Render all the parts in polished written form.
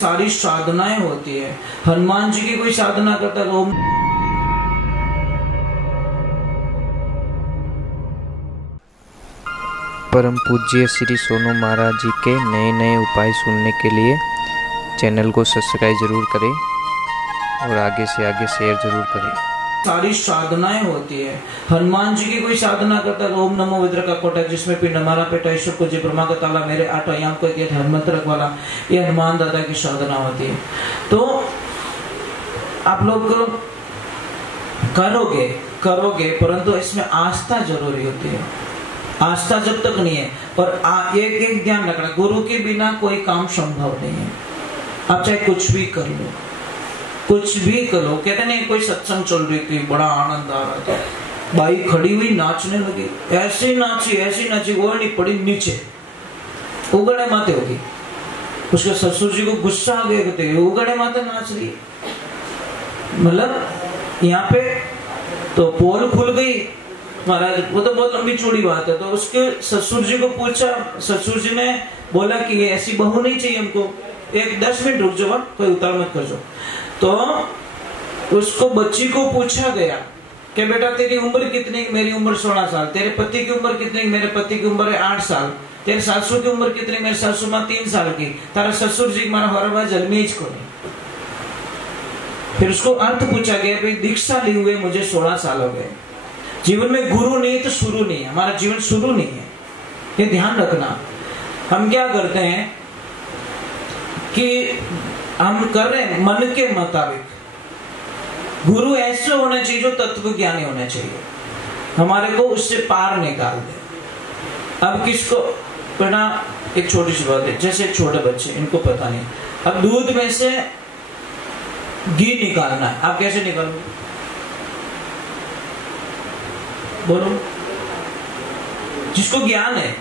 सारी साधनाएं होती है। हनुमान जी की कोई साधना करता है तो परम पूज्य श्री सोनू महाराज जी के नए नए उपाय सुनने के लिए चैनल को सब्सक्राइब जरूर करें और आगे से आगे शेयर जरूर करें। सारी साधनाएं होती है। हनुमान जी की कोई साधना करता है तो ओम नमो विद्र का कोटा जिसमें पिंड हमारा पेटा ईश्वर को जी ब्रह्मा का ताला मेरे आठ आयाम को एक हनुमंत रख वाला, ये हनुमान दादा की साधना होती है। तो आप लोग करोगे परंतु इसमें आस्था जरूरी होती है। आस्था जब तक नहीं है और एक ध्यान रखना, गुरु के बिना कोई काम संभव नहीं है। आप चाहे कुछ भी कर लो, कुछ भी करो। कहते नहीं कोई सत्संग चल रही थी, बड़ा आनंद आ रहा था, बाई खड़ी हुई नाचने लगी, ऐसी नाची वो नहीं पड़ी नीचे, उगड़े माते होगी। उसके ससुर जी को गुस्सा आ गया, कहते उगड़े माते नाच रही। मतलब यहाँ पे तो पोल खुल गई महाराज, वो तो बहुत लंबी चौड़ी बात है। तो उसके ससुर जी को पूछा, ससुर जी ने बोला कि ये ऐसी बहू नहीं चाहिए हमको, एक 10 मिनट रुक जाओ, कोई उतार मत कर जाओ। तो उसको बच्ची को पूछा गया कि बेटा तेरी उम्र कितनी? मेरी उम्र 16 साल। तेरे पति की उम्र कितनी? मेरे पति की उम्र है 8 साल। तेरे सासू की उम्र कितनी? मेरे सासू मां 3 साल की। तारा ससुर जी मारा हरवा जन्मेज को नहीं। फिर उसको अर्थ पूछा गया, भाई दीक्षा ली हुए मुझे 16 साल हो गए, जीवन में गुरु नहीं तो शुरू नहीं है, हमारा जीवन शुरू नहीं है। ये ध्यान रखना। हम क्या करते हैं कि हम कर रहे हैं मन के मुताबिक। गुरु ऐसे होने चाहिए जो तत्व ज्ञानी होने चाहिए, हमारे को उससे पार निकाल दे। अब किसको पढ़ा, एक छोटी सी बात है, जैसे छोटे बच्चे, इनको पता नहीं, अब दूध में से घी निकालना है, आप कैसे निकालोगे? बोलो। जिसको ज्ञान है,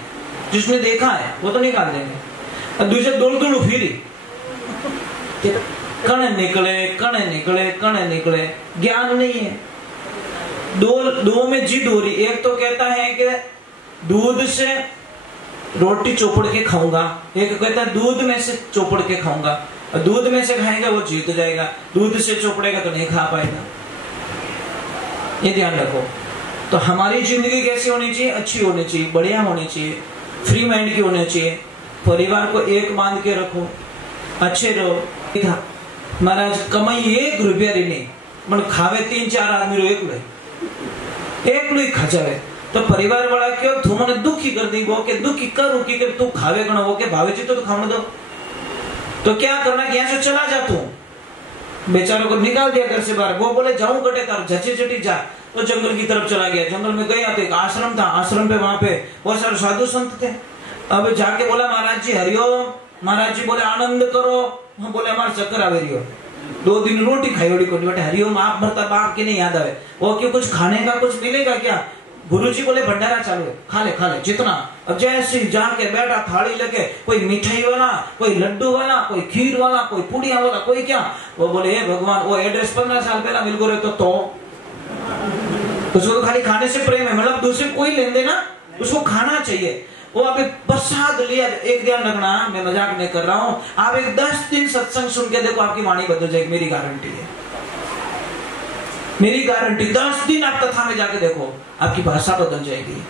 जिसने देखा है, वो तो निकाल देंगे। अब दूसरे दौड़ फिरी, कण निकले, ज्ञान नहीं है। दो में जिद हो रही। एक तो कहता है कि दूध से रोटी चोपड़ के खाऊंगा, एक कहता है दूध में से चोपड़ के खाऊंगा। और दूध में से खाएगा वो जीत जाएगा, दूध से चोपड़ेगा तो नहीं खा पाएगा। ये ध्यान रखो। तो हमारी जिंदगी कैसी होनी चाहिए? अच्छी होनी चाहिए, बढ़िया होनी चाहिए, फ्री माइंड की होनी चाहिए। परिवार को एक बांध के रखो, अच्छे रहो। महाराज कमाई 1 रुपया नहीं, मन खावे 3-4 आदमी रो एक लो खा जावे तो परिवार वाला क्यों तू मैंने दुखी कर दी, वो के दुखी करूं कि तू खावे गणो, वो के भावे जी तो खाने दो। तो क्या करना कि यहाँ से चला जा, तू बेचारों को निकाल दिया घर से बाहर। वो बोले जाऊं गटे कर झटी जा, तो जंगल की तरफ चला गया। जंगल में गया तो एक आश्रम था, आश्रम पे वहां पे बहुत सारे साधु संत थे। अब जाके बोला महाराज जी हरिओम। महाराज जी बोले आनंद करो। हम बोले हमारे चक्कर आवे रही हो, 2 दिन रोटी खाई ओडी को बेटे हरिओम आप भरता बाप के नहीं याद आवे, वो क्यों कुछ खाने का कुछ मिलेगा क्या? गुरुजी बोले भंडारा चालू है, खा ले जितना। अब जैसे जाके बैठा, थाली लगे, कोई मिठाई वाला, कोई लड्डू वाला, कोई खीर वाला, कोई पुड़िया वाला, कोई क्या। वो बोले हे भगवान, वो एड्रेस 15 साल पहला मिल गो रहे तो उसको तो खाली खाने से प्रेम है, मतलब दूसरे कोई लेन देना, उसको खाना चाहिए। वो अभी प्रसाद लिया। एक ध्यान रखना, मैं मजाक नहीं कर रहा हूं, आप एक 10 दिन सत्संग सुन के देखो, आपकी वाणी बदल जाएगी, मेरी गारंटी है, मेरी गारंटी। 10 दिन आप कथा में जाके देखो, आपकी भाषा बदल जाएगी।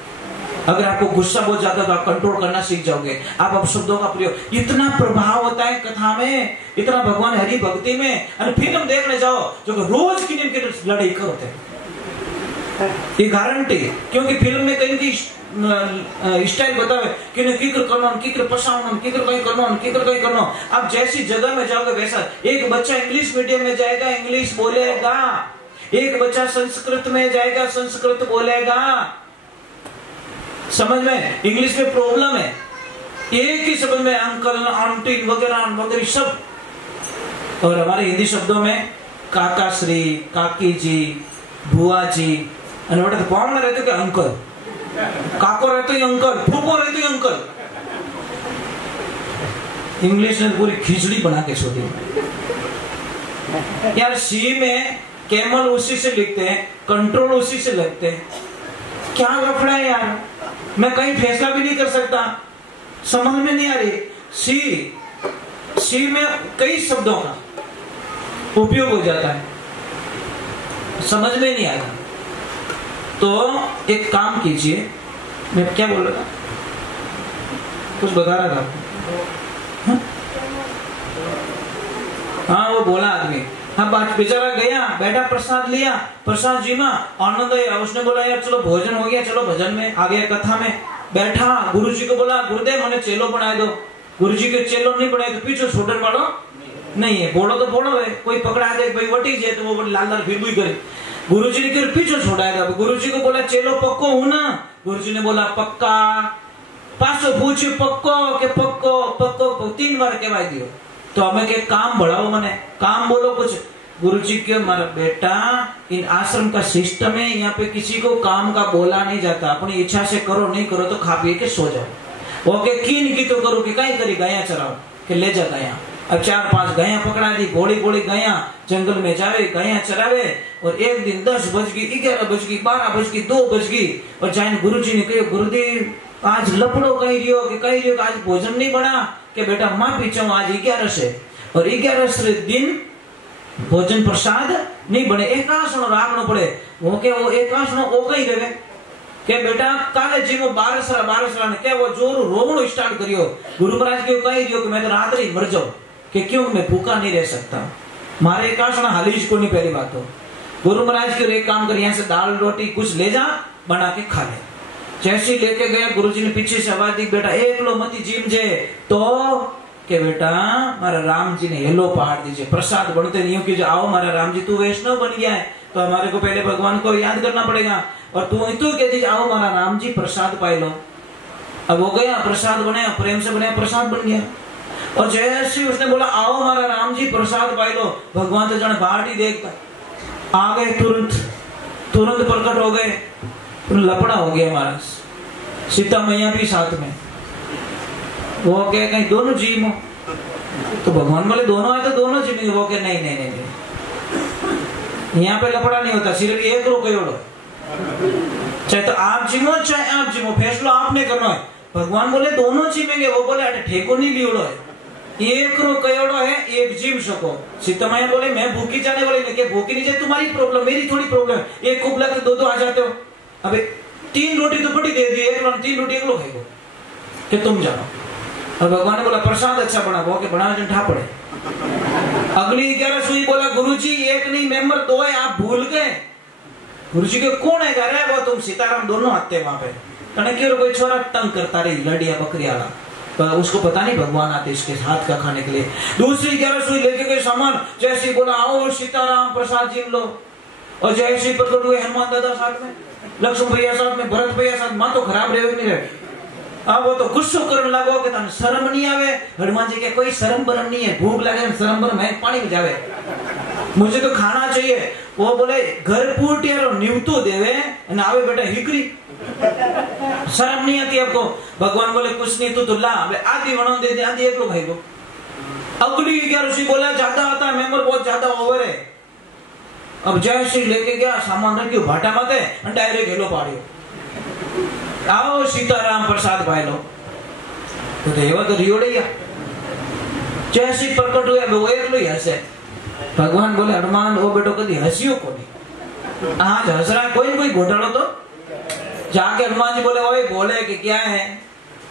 अगर आपको गुस्सा बहुत ज्यादा तो आप कंट्रोल करना सीख जाओगे, आप अपशब्दों का प्रयोग। इतना प्रभाव होता है कथा में, इतना भगवान हरि भक्ति में। और फिल्म देखने जाओ जो रोज की जिनकी लड़ाई करते हैं, ये गारंटी। क्योंकि फिल्म में कहीं स्टाइल बतावे कि किकर करना, किकर पसावना, किकर कहीं करना। अब जैसी जगह में जाओगे वैसा। एक बच्चा इंग्लिश मीडियम में जाएगा, इंग्लिश बोलेगा। एक बच्चा संस्कृत में जाएगा, संस्कृत बोलेगा। समझ में? इंग्लिश में प्रॉब्लम है, एक ही शब्द में अंकल, आंटी वगैरह सब। और हमारे हिंदी शब्दों में काका श्री, काकी जी, बुआ जी, बेटा तो पाम में रहते कि अंकल, काको रहते ही अंकल, फूफो रहते ही अंकल। इंग्लिश ने पूरी खिचड़ी बना के छोड़ी यार। सी में कैमल उसी से लिखते हैं, कंट्रोल उसी से लिखते हैं। क्या लफड़ा है यार, मैं कहीं फैसला भी नहीं कर सकता, समझ में नहीं आ रही। सी शिव में कई शब्दों का उपयोग हो जाता है, समझ में नहीं आएगा। तो एक काम कीजिए, मैं क्या बोल रहा था, कुछ बता रहा था आपको। हाँ वो बोला आदमी, हाँ बात बेचारा गया, बैठा, प्रसाद लिया, प्रसाद जी में आनंद आया, उसने बोला यार चलो भोजन हो गया, चलो भजन में आ गया, कथा में बैठा, गुरुजी को बोला गुरुदेव मुझे चेलो बना दो। गुरुजी के चेलो नहीं बनाए तो पीछे छोड़ने वालों नहीं है, बोलो तो बोलो है, कोई पकड़ा दे भाई वटी जाए तो वो लाल लाल फिर भी करे। गुरुजी ने फिर पीछे छोड़ाएगा, गुरुजी को बोला चेलो पक्को हूं ना, गुरुजी ने बोला पक्का, पासो पूछ्यो पक्को के पक्को पक्को 3 बार कहवा दियो। तो हमें के काम बढ़ाओ, मने काम बोलो कुछ। गुरुजी के मारा बेटा इन आश्रम का सिस्टम है, यहाँ पे किसी को काम का बोला नहीं जाता, अपनी इच्छा से करो, नहीं करो तो खा पी के सो जाओ। ओके कीन की तो करो कि कहीं करी गाया चराओ के ले जा गाया। अब 4-5 गाया पकड़ा दी, घोड़ी घोड़ी गाया जंगल में जावे, गाया चरावे, और एक दिन 10 बज गई, 11 बज गई, 12 बज गई, 2 बज गई, और जाइन गुरुजी ने कहा गुरुदेव आज लपड़ो कही रियो कि आज भोजन नहीं बना, के बेटा माफी चाहूं आज 11 से, और 11 दिन भोजन प्रसाद नहीं बने, एकासनो राखनो पड़े। वो के वो एकासनो ओ कही रहे के बेटा काले जी में 12 ने क्या वो जोर रोवणो स्टार्ट करियो। गुरु महाराज के कही रियो कि मैं तो रात ही मर जाऊं, कि क्यों मैं भूखा नहीं रह सकता, मारे एकासना हालीज को नहीं। पहली बात तो गुरु महाराज के एक काम कर, यहाँ से दाल रोटी कुछ ले जा, बना के खा ले। जैसे लेके गया, गुरुजी ने पीछे से आवाज दी बेटा एक लो मती जीम जे, तो के बेटा मारा राम जी ने हेलो पहाड़ दीजिए, प्रसाद बनते नहीं हो कि जो आओ मारा राम जी तू वैष्णव बन गया है तो हमारे को पहले भगवान को याद करना पड़ेगा, और तू इतु कह दीजिए आओ मारा राम जी प्रसाद पाए लो। अब हो गया, प्रसाद बनाया, प्रेम से बनाया, प्रसाद बन गया। और जैसे उसने बोला आओ मारा राम जी प्रसाद पाए लो, भगवान तो जाने बाहर ही देखता आ गए, तुरंत प्रकट हो गए, लपड़ा हो गया महाराज, सीता मैया भी साथ में। वो कहे कहीं दोनों जीव हो, तो भगवान बोले दोनों है तो दोनों जीव। वो कहे नहीं, यहाँ पे लपड़ा नहीं होता, सिर्फ एक रो कयोड़ो, चाहे तो आप जीवो चाहे आप जीवो, फैसला आपने करना है। भगवान बोले दोनों जीवेंगे, वो बोले अटे ठेको नहीं लियोड़ो है, एक रो कयोड़ो है, एक जीव सको। सीता मैया बोले मैं भूखी जाने वाली नहीं, भूखी नहीं जाए तुम्हारी प्रॉब्लम, मेरी थोड़ी प्रॉब्लम, एक कुबला के 2 आ जाते हो। अबे 3 रोटी तो बड़ी दे दी, 3 रोटी एक लो खाएगो कि तुम जानो। और भगवान ने बोला प्रसाद अच्छा बना, वो के बना जन ठा पड़े। अगली 11 सुई बोला गुरुजी एक नहीं मेंबर 2 है, आप भूल गए। गुरुजी के कौन है घर है, वो तुम सीताराम दोनों आते वहां पे, क्यों कोई छोरा तंग करता रही लड़िया बकरिया, तो उसको पता नहीं भगवान आते इसके हाथ का खाने के लिए। दूसरी 11 सुई लेके गए सामान, जैसे बोला आओ सीताराम प्रसाद जी लो, और जैसे प्रकट हुए हनुमान दादा साथ में, लक्ष्मण भैया साथ में, भरत भैया साथ, मां तो खराब रहे नहीं रहे। अब वो तो गुस्सो करने लगो कि तने शर्म नहीं आवे। हनुमान जी के कोई शर्म बरम नहीं है, भूख लगे शर्म बरम है, पानी में जावे, मुझे तो खाना चाहिए। वो बोले घर पूटियारो न्यूतो देवे न आवे बेटा हिकरी, शर्म नहीं आती आपको। भगवान बोले कुछ नहीं तू तो ला, आधी बना दे दे, आधी एक लोग भाई को। अगली 11 ऋषि बोला ज्यादा आता है, मेंबर बहुत ज्यादा ओवर है। अब जैसे लेके गया सामान रख भाटा माते डायरेक्ट हेलो पाड़ियो, आओ सीताराम प्रसाद पाए लो, तो देवा तो रियोड़िया जैसी प्रकट हुए वो एक लो हंसे। भगवान बोले हनुमान वो बेटो कभी हंसियो को नहीं, आज हंस रहा कोई घोटालो तो जाके हनुमान जी बोले ओए बोले कि क्या है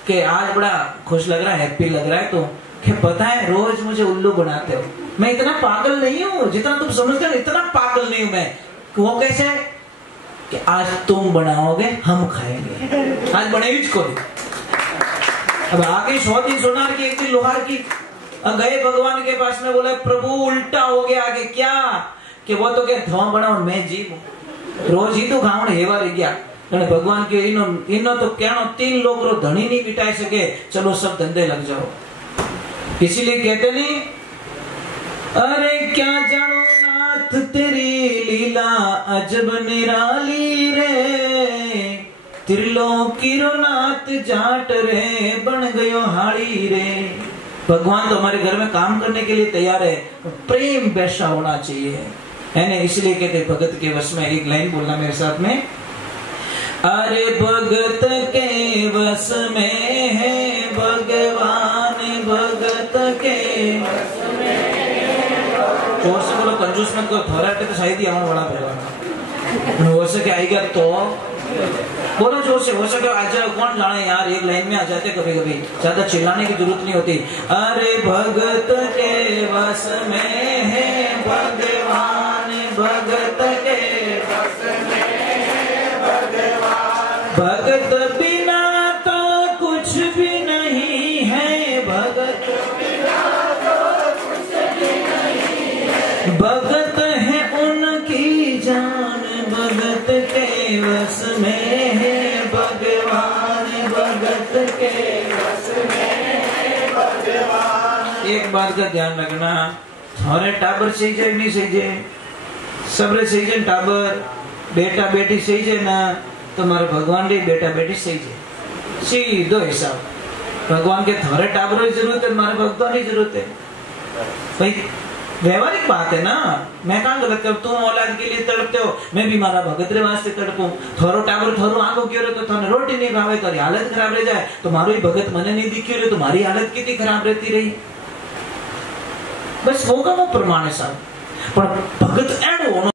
कि आज बड़ा खुश लग रहा है, हैप्पी लग रहा है, तो क्या पता है रोज मुझे उल्लू बनाते हो, मैं इतना पागल नहीं हूँ जितना तुम समझते हो, इतना पागल नहीं हूँ मैं। वो कैसे कि आज तुम बनाओगे हम खाएंगे, आज बनेगी को नहीं। अब आगे 100 दिन सोनार की 1 दिन लोहार की। अब गए भगवान के पास में, बोले प्रभु उल्टा हो गया आगे क्या कि वो तो क्या धुआं बनाओ मैं जीव रोज ही तो गाँव हेवा रह गया। भगवान के इनो तो कहना 3 लोग रो धनी नहीं बिटाई सके, चलो सब धंधे लग जाओ। इसीलिए कहते नहीं अरे क्या जानो नाथ तेरी लीला अजब निराली रे, त्रिलोकी रो नाथ जाट रे बन गयो हाड़ी रे। भगवान तो हमारे घर में काम करने के लिए तैयार है, प्रेम वैसा होना चाहिए है ना। इसलिए कहते भगत के वश में, एक लाइन बोलना मेरे साथ में, अरे भगत के वश में है भगवान, भगत के जोर से बोलो, कंजूस मत करो, थोड़ा तो शायद ही आने वाला होगा। हो सके आएगा तो बोलो जोर से, हो सके आज कौन जाने यार, एक लाइन में आ जाते कभी कभी, ज्यादा चिल्लाने की जरूरत नहीं होती। अरे भगत के वश में है भगवान, भगत के वश में है भगवान, भगत बिना तो कुछ भी नहीं है, भगत बिना तो कुछ भी नहीं है, भगत है उनकी जान, भगत के वश में है भगवान, भगत के वश में है भगवान। एक बात का ध्यान रखना, हमारे टाबर सही जाए नहीं सही जाए, सबरे सही जाए, टाबर बेटा बेटी सही जाए ना, तुम्हारे भगवान रे बेटा बेटी सही जाए, सीधो हिसाब। भगवान के थारे टाबरों की जरूरत है, हमारे भगवान की जरूरत है भाई, व्यवहारिक बात है ना। मैं कहाँ गलत कर, तुम औलाद के लिए तड़पते हो, मैं भी मारा भगत रे वास्ते तड़पूं। थोरो टाबर थोरो आंखों क्यों रे, तो थाने रोटी नहीं भावे, तो हालत खराब रह जाए, तो मारो ही भगत मने नहीं दिखियो रे, तुम्हारी हालत कितनी खराब रहती रही। बस होगा वो प्रमाण है साहब, पर भगत एडो